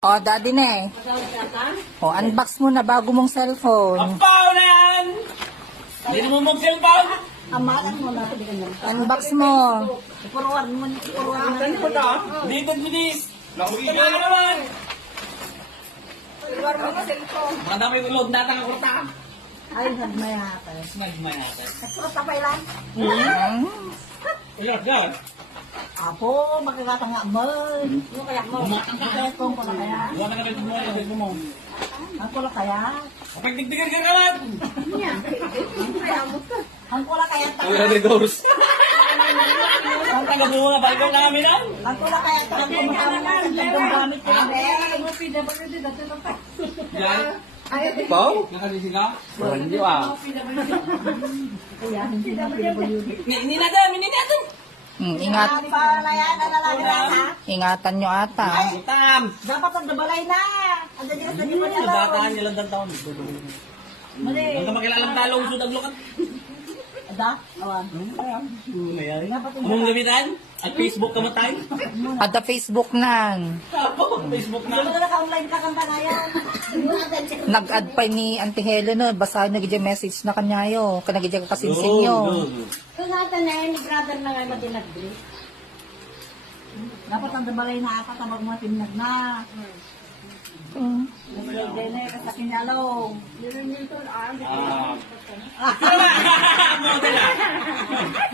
Oh, daddy na eh. Oh, unbox mo na bago mong cellphone. Apaw na yan! Hindi na mo mag-cellphone! Amalan mo na. Unbox mo. Ipuruan mo. Ipuruan na. Dito, bilis! Ito na naman! Ipuruan mo na cellphone. Madami yung load natin ang kurta. Ay, nagmayata. Nagmanatan. Nagsurata pa ilan? Ayun, yan. Apo, makikata nga mo. Yung kaya mo. Cellphone ko na kaya. Buwan na ka mo, kapag mo. Ang kula kaya. Kapag tigtigan ka naman! Ang kula kaya. Doors. Ang taga mo nga, balik na kami na. Ang kula kaya. Ang kumakamit. Ang gamit ko na. Yan. Pau? Nakalising ka? Hindi ah. Kaya, hindi na PWD. Hindi natin! Ingat. Para na yan, nalalagi na ha. Ingatan nyo ata. Utam! Dapat ang dabalay na. Ang dali na dali mo niya. Dataan nila ng taon. Mali. Huwag ka makilalang talong sudag lukat. Ada? Awan. Among gamitan? At Facebook ka matay? At the Facebook nan. Facebook Ano na. na naka-online ka kanta na yan? Nag-add pa ni Auntie Helen no. Basta nagiging message na kanyayo. Kanagiging kasinsinyo. Kung natin na yun, brother na nga matinag-break. Dapat ang dabalay na apat ang magmatinag na. Nabalay na yung kasakin niya long. Model ah.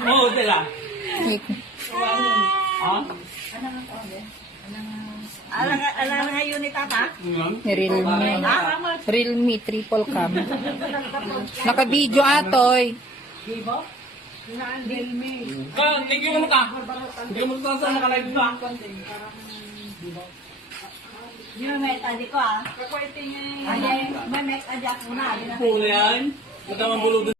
Model ah. Ha? Alam nga yun ni tata? Realme. Realme triple cam. Naka-video atoy. Thank you mo ka. Hindi mo sa naka-live na. Hindi mo may tadi ko ah. Ay, may may tadi ako na. Huli yan. Magkamang bulod